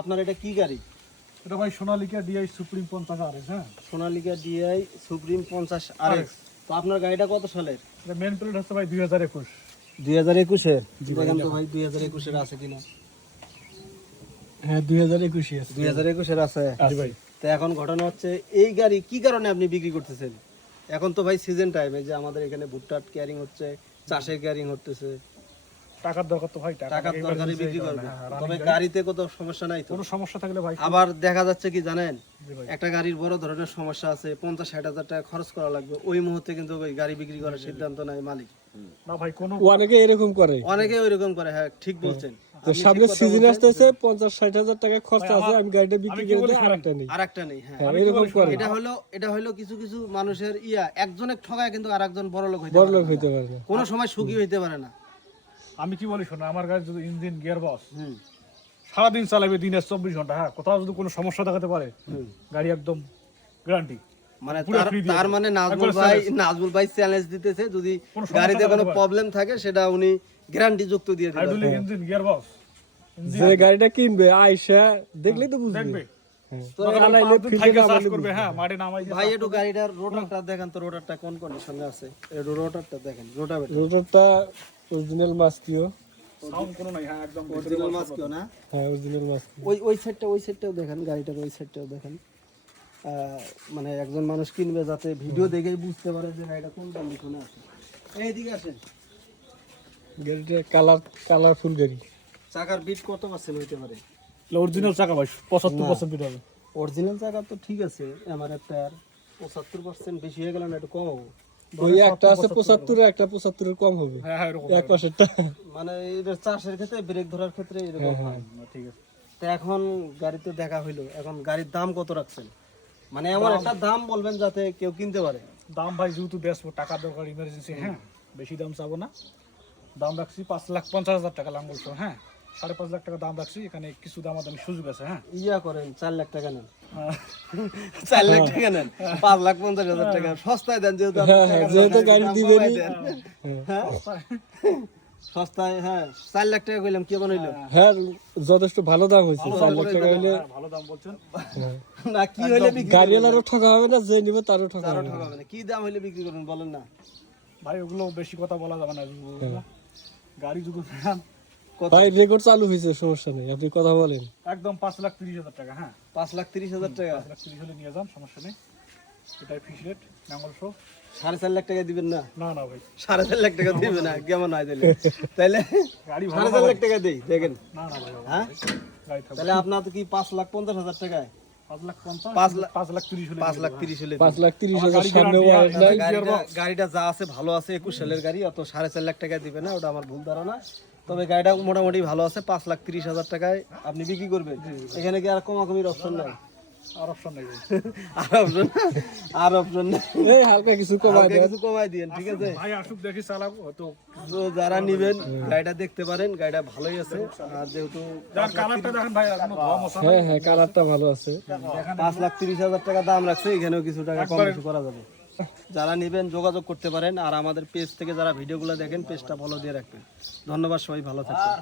আপনার এটা কি গাড়ি? এটা ভাই সোনালিকা ডিআই সুপ্রিম 50 আরএস। হ্যাঁ, সোনালিকা ডিআই সুপ্রিম 50 আরএক্স। তো আপনার গাড়িটা কত সালের? এটা মেন প্লেট হচ্ছে ভাই 2021। 2021 এর। দেখেন তো ভাই 2021 এর আছে কিনা। হ্যাঁ 2021 আছে। 2021 এর আছে। জি ভাই। তো এখন ঘটনা হচ্ছে এই গাড়ি কি কারণে আপনি বিক্রি করতেছেন? এখন তো ভাই সিজন টাইম, এই যে আমাদের এখানে ভুট্টা ক্যারিং হচ্ছে, চাষে ক্যারিং হচ্ছে, টাকার দরকার তো ভাই, টাকার দরকারে বিক্রি করবে। তবে গাড়িতে কত সমস্যা নাই তো। কোনো সমস্যা থাকলে ভাই। আবার দেখা যাচ্ছে কি জানেন, জি ভাই। একটা গাড়ির বড় ধরনের সমস্যা আছে, 50-60 হাজার টাকা খরচ করা লাগবে, ওই মুহূর্তে কিন্তু ওই গাড়ি বিক্রি করার সিদ্ধান্ত নাই মালিক। না ভাই কোনো অনেকে এরকম করে, অনেকে ওইরকম করে। হ্যাঁ ঠিক বলছেন। যে সামনে সিজন আসতেছে 50-60 হাজার টাকা খরচ আছে, আমি গাড়িটা বিক্রি করে দিই, আরেকটা নেই। আরেকটা নেই। হ্যাঁ এরকম করে। এটা হলো কিছু কিছু মানুষের একজনের ঠগায় কিন্তু আরেকজন বড়লোক হইতে বড় লোক পারে হইতে না। পারে না। কোনো সময় সুখী হইতে পারে না। আমি কি বলি শোনো, আমার গাড়ি যদি ইঞ্জিন গিয়ার বক্স হুম সারাদিন চালাবে, দিনে 24 ঘন্টা, হ্যাঁ কোথাও যদি কোনো সমস্যা দেখাতে পারে, হুম। গাড়ি একদম গ্যারান্টি। মানে পুরো free দিয়ে তার দেবে। মানে একবারে challenge। নাজমুল ভাই চ্যালেঞ্জ দিতেছে, যদি কোনো সমস্যা গাড়িতে কোনো থাকতে পারে। প্রবলেম থাকে সেটা উনি গ্যারান্টি যুক্ত দিয়ে দিবেন। হাইড্রোলিক ইঞ্জিন গিয়ার বক্স যে গাড়িটা কিনবে আয়সা দেখলেই তো বুঝবে। দেখবে, তো চালাইলে দিন ফিল্ডে থাইকে নামাইলে চার্জ করবে, বুঝবে। হ্যাঁ মাঠে নামাই দিয়ে ভাই একটু গাড়িটার রোটারটা দেখেন তো, রোটারটা কোন কন্ডিশনে আছে? এই রোটারটা দেখেন, রোটাভেটার রোটরটা অরিজিনাল মাস্কিও। সাউন্ড কোনো নাই, হ্যাঁ একদম অরিজিনাল মাস্কিও না? হ্যাঁ অরিজিনাল মাস্কিও। ওই সাইডটাও দেখেন, গাড়িটার ওই সাইডটাও দেখেন। মানে একজন মানুষ কিনবে যাতে ভিডিও দেখেই বুঝতে পারে যে গাড়িটা কোন কন্ডিশনে আছে। এইদিকে আসেন। গাড়িটা কালারফুল গাড়ি। চাকার বিট কত পার্সেন্ট হইতে পারে? অরিজিনাল চাকা ভাই 75% বিট হবে। অরিজিনাল চাকা তো ঠিক আছে, এমআরএফ টায়ার 75% বেশি হয়ে গেল না, একটু কম হবে। ওই একটা আছে 75 একটা 75 এর কম হবে, হ্যাঁ হ্যাঁ এরকম এক পাশেরটা। মানে এটা চাষের ক্ষেত্রে, ব্রেক ধরার ক্ষেত্রে এরকম হয়। ঠিক আছে। তো এখন গাড়িতে দেখা হইলো, এখন গাড়ির দাম কত রাখছেন? মানে এমন একটা দাম বলবেন যাতে কেউ কিনতে পারে। দাম ভাই যেহেতু বেসবো, টাকা দরকার ইমার্জেন্সি, হ্যাঁ বেশি দাম চাবো না। দাম রাখছি 5,50,000 টাকা লাঙ্গল সহ, হ্যাঁ 5.5 লাখ টাকা দাম রাখছি। এখানে কিছু দামাদামি সুযোগ আছে, হ্যাঁ করেন 4 লাখ টাকা নেন। 4 লাখ টাকা নেন, 5,50,000 টাকা সস্তায় দেন, যেহেতু আপনি হ্যাঁ, টাকার যেহেতু দাম গাড়ি কমায় দিবেনই। দেন। হ্যাঁ সস্তায়, হ্যাঁ 4 লাখ টাকা কইলাম, কি বানাইলো? হ্যাঁ যথেষ্ট ভালো দাম হয়েছে। 4 লাখ টাকা হলে হ্যাঁ, ভালো দাম বলছেন। না কি হইলে বিক্রি গাড়িওয়ালারও ঠকা হবে না, যে নিবে তারও ঠকা আরো হবে না। ঠকাবে না? কি দাম হইলে বিক্রি করবেন বলেন না? ভাই ওগুলো বেশি কথা বলা যাবে না। গাড়ি যদি নেন, কত? ভাই রেকর্ড চালু হয়েছে, সমস্যা নেই, আপনি কথা বলেন। একদম 5,30,000 টাকা, হ্যাঁ 5,30,000 টাকা। 5,30,000 হলে নিয়ে যান, সমস্যা নেই। এটাই ফিক্স রেট লাঙ্গল সহ। 4.5 লাখ টাকা দিবেন না? না না ভাই, 4.5 লাখ টাকা দিবে না? কেমন হয় তাহলে? তাইলে গাড়ি ভালো 4.5 লাখ টাকা দেই, দেখেন। না না ভাই, হ্যাঁ গাড়ি থাকবে তাহলে আপনার তো কি 5,50,000 টাকায় 5,50,000 5 লাখ- 5,30,000 হলে 5,30,000 হলে 5,30,000 গাড়ি সামনে guarantee, ওয়ারেন্ট হ্যাঁ, নাই। গাড়িটা যা আছে ভালো আছে, 21 সালের গাড়ি, অত 4.5 লাখ টাকা দিবে না, ওটা আমার ভুল ধারণা। তবে গাড়িটা মোটামুটি ভালো আছে, 5,30,000 টাকায় আপনি বিক্রি করবেন। এখানে কি আর কমাকমির অপশন নাই? আর অপশন নেই ভাই। আর অপশন নাই। এই হালকা কিছু কমায় হালকা দেন। কিছু কমাই দিয়েন, ঠিক আছে? ভাই আসুক দেখি চালাবো, হয়তো তো যারা নিবেন গাড়িটা দেখতে পারেন, গাড়িটা ভালোই আছে। আর যেহেতু যার কালারটা দেখেন ভাই, আর কোনো ধোয়া মশা হ্যাঁ হ্যাঁ কালারটা ভালো আছে। 5,30,000 টাকা দাম রাখছে, এখানেও কিছু টাকা কম বেশি করা যাবে। যারা নিবেন যোগাযোগ করতে পারেন। আর আমাদের পেজ থেকে যারা ভিডিওগুলো দেখেন, পেজটা ফলো দিয়ে রাখবেন। ধন্যবাদ, সবাই ভালো থাকবেন।